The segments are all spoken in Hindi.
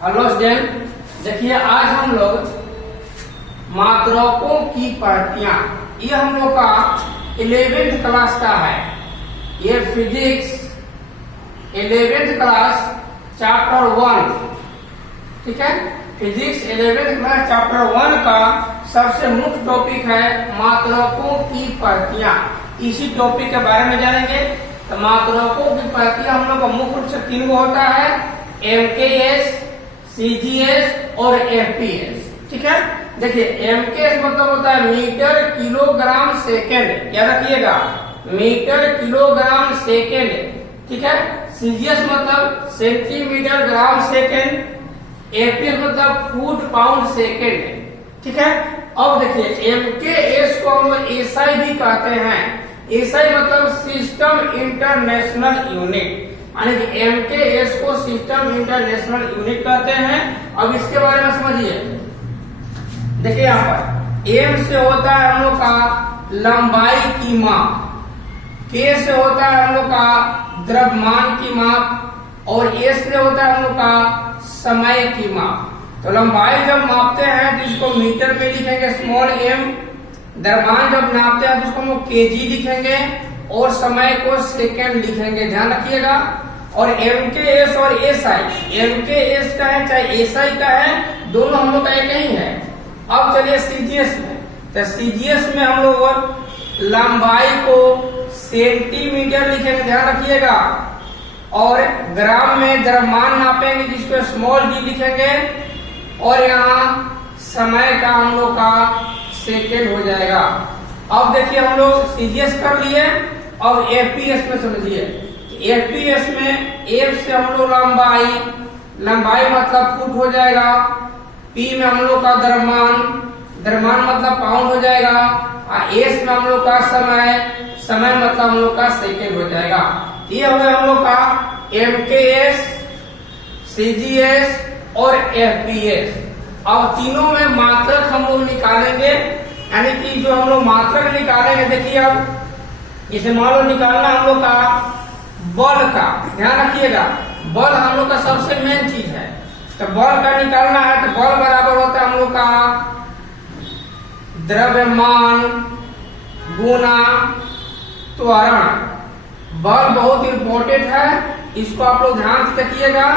हेलो स्टूडेंट, देखिए आज हम लोग मात्रकों की पहतियां, ये हम लोग का 11th क्लास का है। ये फिजिक्स 11th क्लास चैप्टर 1, ठीक है। फिजिक्स 11th क्लास चैप्टर 1 का सबसे मुख्य टॉपिक है मात्रकों की पहतियां। इसी टॉपिक के बारे में जानेंगे। तो मात्रकों की पहतियां हम लोग का मुख्य रूप से 3 गो होता है, MKS, CGS और FPS, ठीक है। देखिए MKS मतलब होता है मीटर किलोग्राम सेकेंड, याद रखिएगा, मीटर किलोग्राम सेकेंड, ठीक है। CGS मतलब सेंटीमीटर ग्राम सेकेंड, FPS मतलब फुट पाउंड सेकेंड, ठीक है। अब देखिए MKS को हम लोग SI भी कहते हैं। SI मतलब सिस्टम इंटरनेशनल यूनिट, यानी कि MKS को सिस्टम इंटरनेशनल यूनिट कहते हैं। अब इसके बारे में समझिए। देखिए यहाँ पर M से होता है हम लोग का लंबाई की माप, K से होता है हम लोग का द्रव्यमान की माप और S से होता है हम लोग का समय की माप। तो लंबाई जब मापते हैं तो इसको मीटर में लिखेंगे स्मॉल m, द्रव्यमान जब नापते हैं तो उसको हम लोग kg लिखेंगे और समय को सेकेंड लिखेंगे, ध्यान रखिएगा। और MKS और SI, MKS का है चाहे SI का है, दोनों हम लोग का एक ही है। अब चलिए CGS में। तो CGS में हम लोग लंबाई को सेंटीमीटर लिखेंगे, ध्यान रखिएगा, और ग्राम में द्रव्यमान नापेंगे जिसको स्मॉल g लिखेंगे, और यहाँ समय का हम लोग का सेकेंड हो जाएगा। अब देखिए हम लोग CGS कर लिए। अब FPS में समझिए। FPS में F से हम लोग लंबाई मतलब फुट हो जाएगा, P में हम लोग का द्रव्यमान मतलब पाउंड हो जाएगा, और S में हम लोग का समय मतलब हम लोग का सेकेंड हो जाएगा। ये हो गया हम लोग का MKS, CGS और FPS। अब तीनों में मात्रक हम लोग निकालेंगे, यानी कि जो हम लोग मात्रक निकालेंगे, देखिए अब इसे मान लो निकालना हम लोग का बल का, ध्यान रखिएगा, बल हम लोग का सबसे मेन चीज है। तो बल का निकालना है तो बल बराबर होता है हम लोग का द्रव्यमान गुना त्वरण। बल बहुत इंपॉर्टेंट है, इसको आप लोग ध्यान से देखिएगा।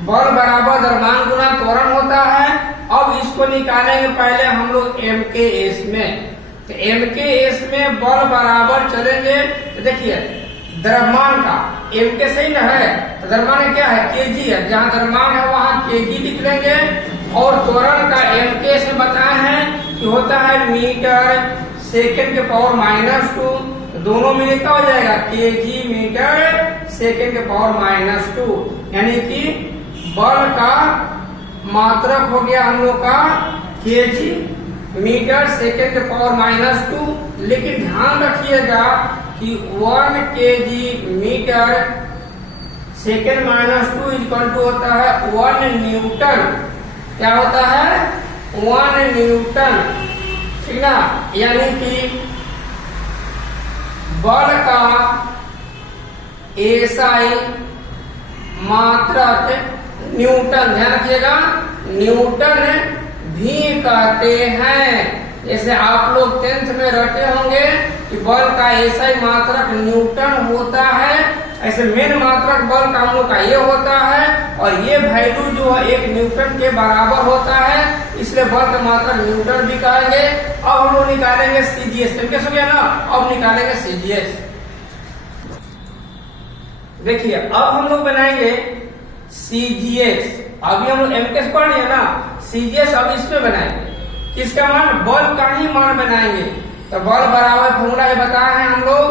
बल बराबर द्रव्यमान गुना त्वरण होता है। अब इसको निकालेंगे पहले हम लोग MKS में। तो MKS में बल बराबर चलेंगे। तो देखिए द्रव्यमान का MK सही ना है, तो द्रव्यमान क्या है, kg है, जहाँ द्रव्यमान है वहां kg लिख लेंगे। और त्वरण का MK से बताए हैं कि होता है मीटर सेकेंड के पावर -2, दोनों में क्या हो जाएगा, kg मीटर सेकेंड के पावर -2, यानी कि बल का मात्रक हो गया हम लोग का kg मीटर सेकेंड के पावर -2। लेकिन ध्यान रखिएगा कि 1 kg metre second -2 equal to होता है 1 न्यूटन। क्या होता है, 1 न्यूटन, ठीक ना। यानी कि बल का SI मात्रक न्यूटन, ध्यान रखिएगा, न्यूटन भी कहते हैं। जैसे आप लोग 10th में रटे होंगे कि बल का SI मात्रक न्यूटन होता है, ऐसे मेन मात्रक बल का हम लोग का ये होता है, और ये वैल्यू जो है 1 न्यूटन के बराबर होता है, इसलिए बल का मात्रक न्यूटन भी कहेंगे। अब हम लोग निकालेंगे CGS, MKS हो गया ना, अब निकालेंगे CGS। देखिए अब हम लोग बनाएंगे CGS। अभी हम लोग MKS पढ़ लिया ना, CGS अब इसमें बनाएंगे। किसका मान, बल का ही मान बनाएंगे। तो बल बराबर फॉर्मूला है बताए हैं हम लोग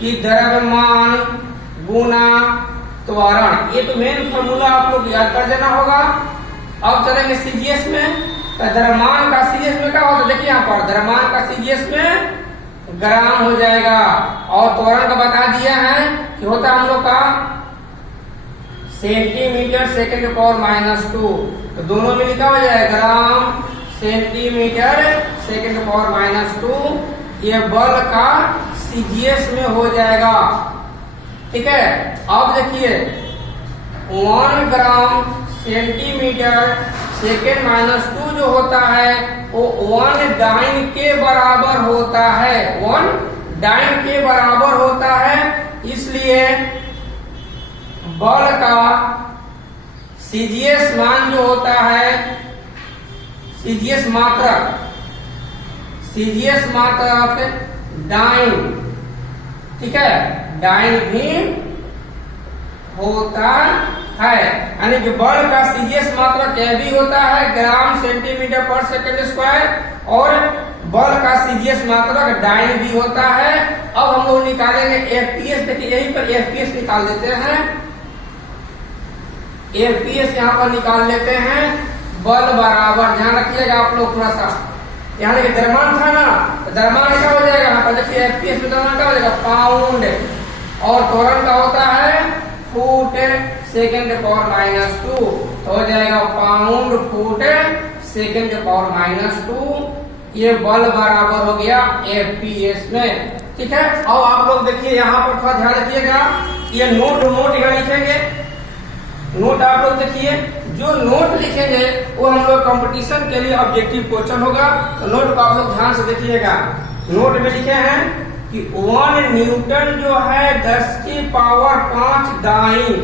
कि द्रव्यमान गुना त्वरण। ये तो मेन फॉर्मूला आप लोग याद कर देना होगा। अब चलेंगे CGS में। तो द्रव्यमान का CGS में क्या होता है, देखिए यहाँ पर द्रव्यमान का CGS में ग्राम हो जाएगा, और त्वरण का बता दिया है कि होता है हम लोग का सेंटीमीटर सेकेंड के पावर -2। तो दोनों में लिखा हो जाएगा ग्राम सेंटीमीटर सेकेंड के पावर -2। ये बल का CGS में हो जाएगा, ठीक है। अब देखिए 1 ग्राम सेंटीमीटर सेकेंड माइनस 2 जो होता है वो 1 डाइन के बराबर होता है, 1 डाइन के बराबर होता है। इसलिए बल का सीजीएस मान जो होता है, सीजीएस मात्रक डाइन, ठीक है, डाइन भी होता है। यानी कि बल का सीजीएस मात्रक यह भी होता है ग्राम सेंटीमीटर पर सेकंड स्क्वायर, और बल का सीजीएस मात्रक डाइन भी होता है। अब हम लोग निकालेंगे एफपीएस। देखिए यहीं पर एफपीएस निकाल देते हैं, एफपीएस यहाँ पर निकाल लेते हैं। बल बराबर, ध्यान रखिएगा आप लोग थोड़ा सा, यहाँ देखिए द्रव्यमान था ना, तो द्रव्यमान क्या हो जाएगा यहाँ पर, देखिए एफपीएस में द्रव्यमान क्या हो जाएगा, पाउंड, और त्वरण का होता है फुट सेकेंड पावर माइनस 2, तो हो जाएगा pound foot second power minus 2। ये बल बराबर हो गया एफपीएस में, ठीक है। अब आप लोग देखिए यहाँ पर थोड़ा ध्यान रखिएगा, ये नोट यहाँ लिखेंगे, नोट आप लोग देखिए, जो नोट लिखेंगे वो हम लोग कंपटीशन के लिए ऑब्जेक्टिव क्वेश्चन होगा, तो नोट को आप लोग ध्यान से देखिएगा। नोट में लिखे हैं कि 1 न्यूटन जो है 10 की पावर 5 डाइन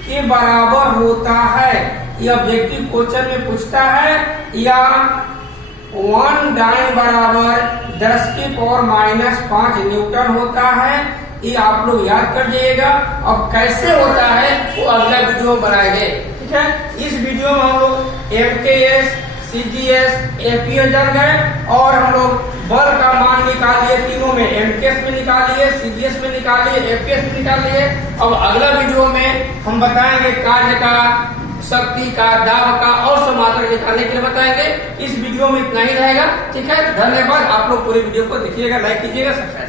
के बराबर होता है। ये ऑब्जेक्टिव क्वेश्चन में पूछता है, या 1 डाइन बराबर 10 की पावर माइनस 5 न्यूटन होता है। ये आप लोग याद कर जाइएगा। अब कैसे होता है वो अगला वीडियो में बनाएंगे, ठीक है। इस वीडियो में हम लोग एमकेएस, सीजीएस, एपीएस जान गए, और हम लोग बल का मान निकाल लिए, तीनों में एमकेएस में निकाल लिए, सीजीएस में निकाल लिए, एपीएस में निकाल लिए। अब अगला वीडियो में हम बताएंगे कार्य का, शक्ति का, दाब का और समात्रक निकालने के लिए बताएंगे। इस वीडियो में इतना ही रहेगा, ठीक है। धन्यवाद। आप लोग पूरी वीडियो को देखिएगा, लाइक कीजिएगा, सब्सक्राइब